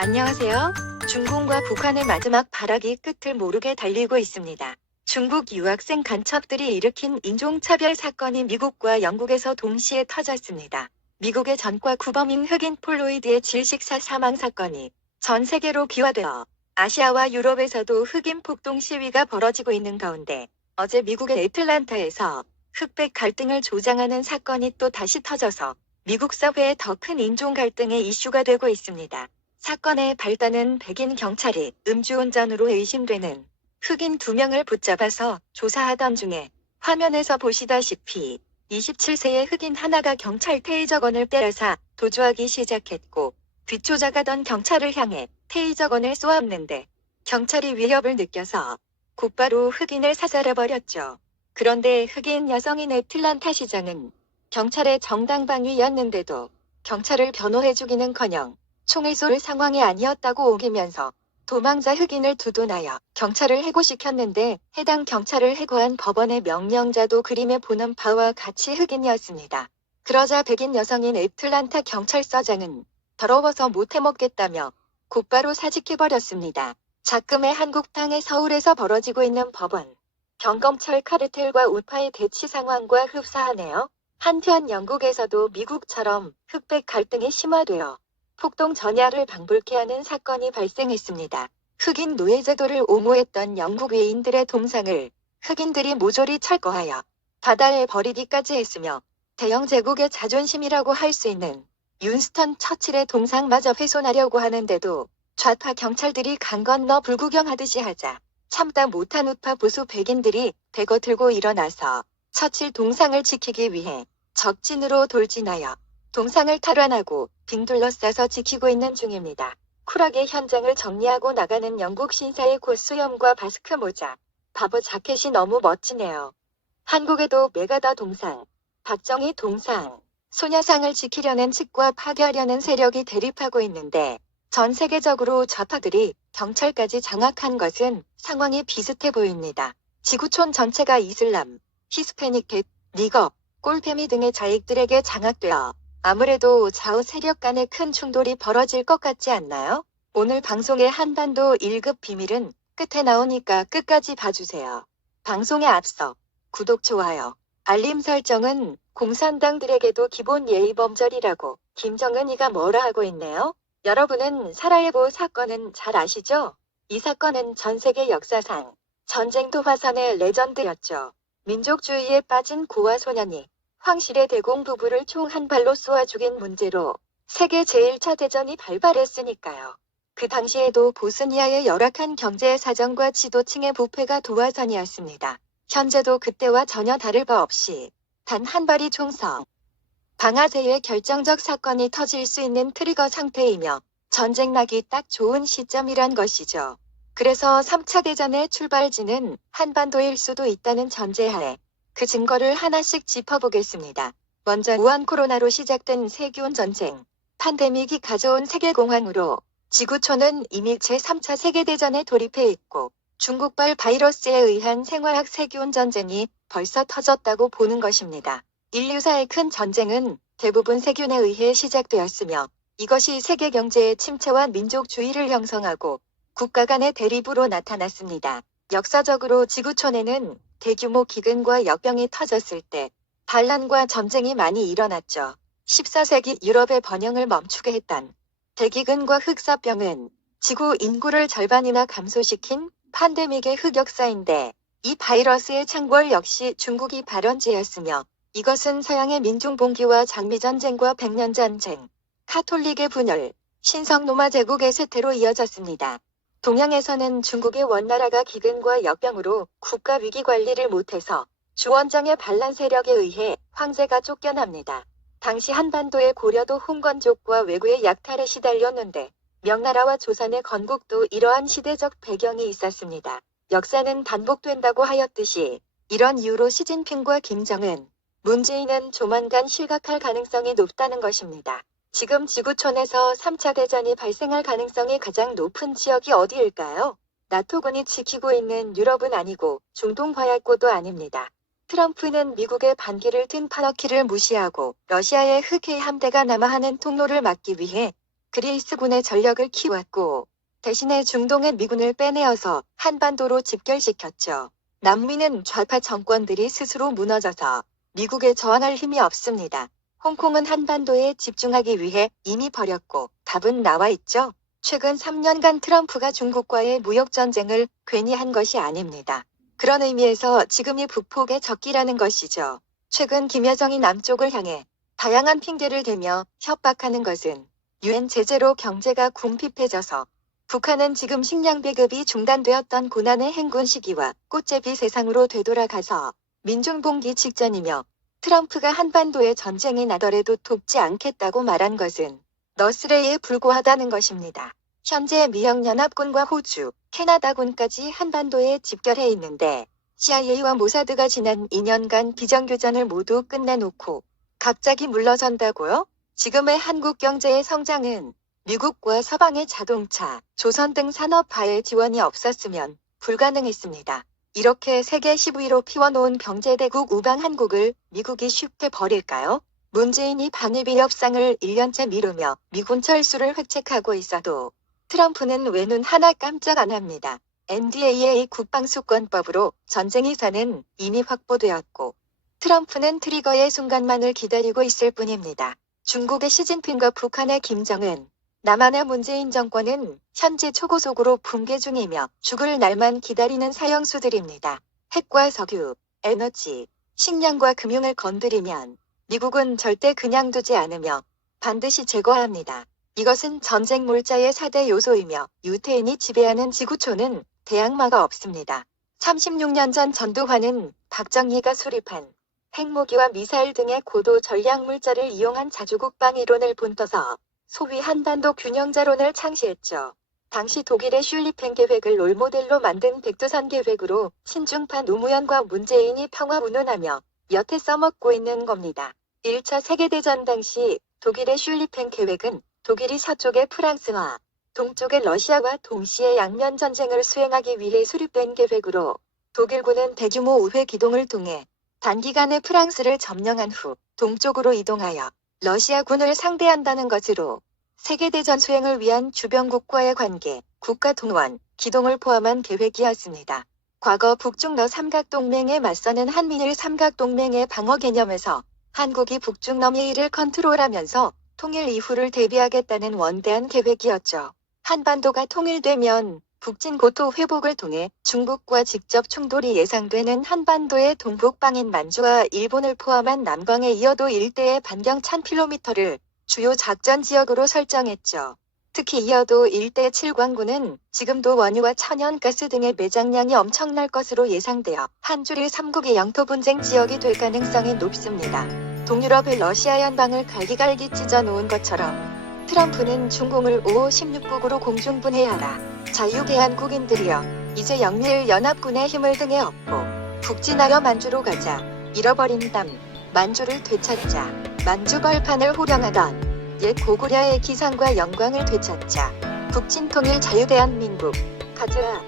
안녕하세요. 중국과 북한의 마지막 발악이 끝을 모르게 달리고 있습니다. 중국 유학생 간첩들이 일으킨 인종차별 사건이 미국과 영국에서 동시에 터졌습니다. 미국의 전과 구범인 흑인 폴로이드의 질식사 사망 사건이 전 세계로 기화되어 아시아와 유럽에서도 흑인 폭동 시위가 벌어지고 있는 가운데 어제 미국의 애틀란타에서 흑백 갈등을 조장하는 사건이 또 다시 터져서 미국 사회에 더 큰 인종 갈등의 이슈가 되고 있습니다. 사건의 발단은 백인 경찰이 음주운전으로 의심되는 흑인 2명을 붙잡아서 조사하던 중에 화면에서 보시다시피 27세의 흑인 하나가 경찰 테이저건을 때려서 도주하기 시작했고 뒤쫓아가던 경찰을 향해 테이저건을 쏘았는데 경찰이 위협을 느껴서 곧바로 흑인을 사살해버렸죠. 그런데 흑인 여성인 애틀란타 시장은 경찰의 정당방위였는데도 경찰을 변호해주기는커녕 총을 쏠 상황이 아니었다고 우기면서 도망자 흑인을 두둔하여 경찰을 해고시켰는데 해당 경찰을 해고한 법원의 명령자도 그림에 보는 바와 같이 흑인이었습니다. 그러자 백인 여성인 애틀란타 경찰서장은 더러워서 못 해먹겠다며 곧바로 사직해버렸습니다. 작금의 한국 땅의 서울에서 벌어지고 있는 법원, 경검찰 카르텔과 우파의 대치 상황과 흡사하네요. 한편 영국에서도 미국처럼 흑백 갈등이 심화되어 폭동 전야를 방불케 하는 사건이 발생했습니다. 흑인 노예제도를 옹호했던 영국 외인들의 동상을 흑인들이 모조리 철거하여 바다에 버리기까지 했으며 대영 제국의 자존심이라고 할 수 있는 윈스턴 처칠의 동상마저 훼손하려고 하는데도 좌파 경찰들이 강 건너 불구경하듯이 하자 참다 못한 우파 보수 백인들이 대거 들고 일어나서 처칠 동상을 지키기 위해 적진으로 돌진하여 동상을 탈환하고 빙 둘러싸서 지키고 있는 중입니다. 쿨하게 현장을 정리하고 나가는 영국 신사의 콧수염과 바스크 모자, 바보 자켓이 너무 멋지네요. 한국에도 메가더 동상, 박정희 동상, 소녀상을 지키려는 측과 파괴하려는 세력이 대립하고 있는데 전 세계적으로 좌파들이 경찰까지 장악한 것은 상황이 비슷해 보입니다. 지구촌 전체가 이슬람, 히스패닉 니거, 꼴패미 등의 자익들에게 장악되어 아무래도 좌우 세력 간의 큰 충돌이 벌어질 것 같지 않나요? 오늘 방송의 한반도 1급 비밀은 끝에 나오니까 끝까지 봐주세요. 방송에 앞서 구독, 좋아요, 알림 설정은 공산당들에게도 기본 예의 범절이라고 김정은이가 뭐라 하고 있네요. 여러분은 사라예보 사건은 잘 아시죠? 이 사건은 전 세계 역사상 전쟁 도화선의 레전드였죠. 민족주의에 빠진 고아 소년이 황실의 대공 부부를 총 한 발로 쏘아 죽인 문제로 세계 제1차 대전이 발발했으니까요. 그 당시에도 보스니아의 열악한 경제 사정과 지도층의 부패가 도화선이었습니다. 현재도 그때와 전혀 다를 바 없이 단 한 발이 총성 방아쇠의 결정적 사건이 터질 수 있는 트리거 상태이며 전쟁 나기 딱 좋은 시점이란 것이죠. 그래서 3차 대전의 출발지는 한반도일 수도 있다는 전제하에 그 증거를 하나씩 짚어보겠습니다. 먼저 우한 코로나로 시작된 세계온 전쟁, 팬데믹이 가져온 세계공황으로 지구촌은 이미 제3차 세계대전에 돌입해 있고 중국발 바이러스에 의한 생화학 세계온 전쟁이 벌써 터졌다고 보는 것입니다. 인류사의 큰 전쟁은 대부분 세균에 의해 시작되었으며 이것이 세계 경제의 침체와 민족주의를 형성하고 국가 간의 대립으로 나타났습니다. 역사적으로 지구촌에는 대규모 기근과 역병이 터졌을 때 반란과 전쟁이 많이 일어났죠. 14세기 유럽의 번영을 멈추게 했던 대기근과 흑사병은 지구 인구를 절반이나 감소시킨 팬데믹의 흑역사인데 이 바이러스의 창궐 역시 중국이 발원지였으며 이것은 서양의 민중봉기와 장미전쟁과 백년전쟁, 카톨릭의 분열, 신성로마 제국의 쇠퇴로 이어졌습니다. 동양에서는 중국의 원나라가 기근과 역병으로 국가 위기 관리를 못해서 주원장의 반란 세력에 의해 황제가 쫓겨납니다. 당시 한반도의 고려도 홍건족과 왜구의 약탈에 시달렸는데 명나라와 조선의 건국도 이러한 시대적 배경이 있었습니다. 역사는 반복된다고 하였듯이 이런 이유로 시진핑과 김정은, 문재인은 조만간 실각할 가능성이 높다는 것입니다. 지금 지구촌에서 3차 대전이 발생할 가능성이 가장 높은 지역이 어디일까요? 나토군이 지키고 있는 유럽은 아니고 중동 화약고도 아닙니다. 트럼프는 미국의 반기를 든 파너키를 무시하고 러시아의 흑해 함대가 남하하는 통로를 막기 위해 그리스군의 전력을 키웠고 대신에 중동의 미군을 빼내어서 한반도로 집결시켰죠. 남미는 좌파 정권들이 스스로 무너져서 미국에 저항할 힘이 없습니다. 홍콩은 한반도에 집중하기 위해 이미 버렸고 답은 나와 있죠. 최근 3년간 트럼프가 중국과의 무역전쟁을 괜히 한 것이 아닙니다. 그런 의미에서 지금이 북폭의 적기라는 것이죠. 최근 김여정이 남쪽을 향해 다양한 핑계를 대며 협박하는 것은 유엔 제재로 경제가 궁핍해져서 북한은 지금 식량 배급이 중단되었던 고난의 행군 시기와 꽃제비 세상으로 되돌아가서 민중봉기 직전이며 트럼프가 한반도에 전쟁이 나더라도 돕지 않겠다고 말한 것은 너스레에 불과하다는 것입니다. 현재 미역연합군과 호주, 캐나다군까지 한반도에 집결해 있는데 CIA와 모사드가 지난 2년간 비정규전을 모두 끝내놓고 갑자기 물러선다고요? 지금의 한국 경제의 성장은 미국과 서방의 자동차, 조선 등 산업화의 지원이 없었으면 불가능했습니다. 이렇게 세계 10위로 피워놓은 경제대국 우방 한국을 미국이 쉽게 버릴까요? 문재인이 방위비 협상을 1년째 미루며 미군 철수를 획책하고 있어도 트럼프는 왜 눈 하나 깜짝 안 합니다. NDAA 국방수권법으로 전쟁의사는 이미 확보되었고 트럼프는 트리거의 순간만을 기다리고 있을 뿐입니다. 중국의 시진핑과 북한의 김정은, 남한의 문재인 정권은 현재 초고속으로 붕괴 중이며 죽을 날만 기다리는 사형수들입니다. 핵과 석유, 에너지, 식량과 금융을 건드리면 미국은 절대 그냥 두지 않으며 반드시 제거합니다. 이것은 전쟁 물자의 4대 요소이며 유태인이 지배하는 지구촌은 대항마가 없습니다. 36년 전 전두환은 박정희가 수립한 핵무기와 미사일 등의 고도 전략 물자를 이용한 자주국방 이론을 본떠서 소위 한반도 균형자론을 창시했죠. 당시 독일의 슐리펜 계획을 롤모델로 만든 백두산 계획으로 친중파 노무현과 문재인이 평화 운운하며 여태 써먹고 있는 겁니다. 1차 세계대전 당시 독일의 슐리펜 계획은 독일이 서쪽의 프랑스와 동쪽의 러시아와 동시에 양면 전쟁을 수행하기 위해 수립된 계획으로 독일군은 대규모 우회 기동을 통해 단기간에 프랑스를 점령한 후 동쪽으로 이동하여 러시아군을 상대한다는 것으로 세계대전 수행을 위한 주변국과의 관계, 국가 동원, 기동을 포함한 계획이었습니다. 과거 북중러 삼각동맹에 맞서는 한미일 삼각동맹의 방어 개념에서 한국이 북중 넘해일을 컨트롤하면서 통일 이후를 대비하겠다는 원대한 계획이었죠. 한반도가 통일되면 북진 고토 회복을 통해 중국과 직접 충돌이 예상되는 한반도의 동북방인 만주와 일본을 포함한 남광에 이어도 일대의 반경 1000km를 주요 작전 지역으로 설정했죠. 특히 이어도 일대 7광구는 지금도 원유와 천연가스 등의 매장량이 엄청날 것으로 예상되어 한 줄일 3국의 영토 분쟁 지역이 될 가능성이 높습니다. 동유럽의 러시아 연방을 갈기갈기 찢어놓은 것처럼 트럼프는 중공을 5, 16국으로 공중분해하라. 자유개한국인들이여 이제 영미일 연합군의 힘을 등에 업고 북진하여 만주로 가자. 잃어버린 담 만주를 되찾자. 만주 벌판을 호령하던 옛 고구려의 기상과 영광을 되찾자. 북진통일 자유대한민국 가자.